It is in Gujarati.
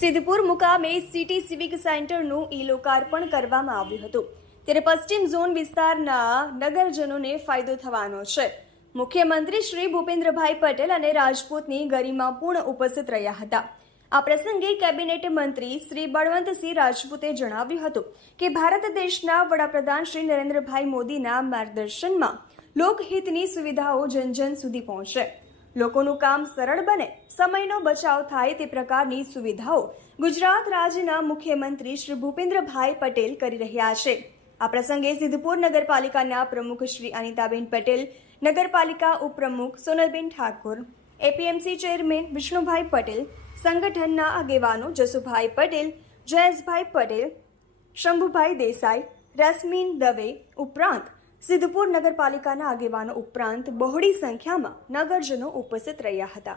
સિદ્ધપુર મુકામે સિટી સિવિક સેન્ટરનું ઈ લોકાર્પણ કરવામાં આવ્યું હતું. ત્યારે પશ્ચિમ ઝોન વિસ્તારના નગરજનોને ફાયદો થવાનો છે. મુખ્યમંત્રી શ્રી ભૂપેન્દ્રભાઈ પટેલ અને રાજપૂતની ગરિમાપૂર્ણ ઉપસ્થિત રહ્યા હતા. આ પ્રસંગે કેબિનેટ મંત્રી શ્રી બળવંતસિંહ રાજપૂતે જણાવ્યું હતું કે ભારત દેશના વડાપ્રધાન શ્રી નરેન્દ્રભાઈ મોદીના માર્ગદર્શનમાં લોકહિતની સુવિધાઓ જન જન સુધી પહોંચે. લોકોનું કામ સરળ બને, સમયનો બચાવ થાય તે પ્રકારની સુવિધાઓ ગુજરાત રાજ્યના મુખ્યમંત્રી શ્રી ભૂપેન્દ્રભાઈ પટેલ કરી રહ્યા છે. આ પ્રસંગે સિદ્ધપુર નગરપાલિકાના પ્રમુખ શ્રી અનિતાબેન પટેલ, નગરપાલિકા ઉપપ્રમુખ સોનલબેન ઠાકોર એપીએમસી ચેરમેન વિષ્ણુભાઈ પટેલ, સંગઠનના આગેવાનો જસુભાઈ પટેલ, જયેશભાઈ પટેલ, શંભુભાઈ દેસાઈ રશ્મિન દવે ઉપરાંત સિદ્ધપુર નગરપાલિકાના આગેવાનો ઉપરાંત બહોળી સંખ્યામાં નગરજનો ઉપસ્થિત રહ્યા હતા.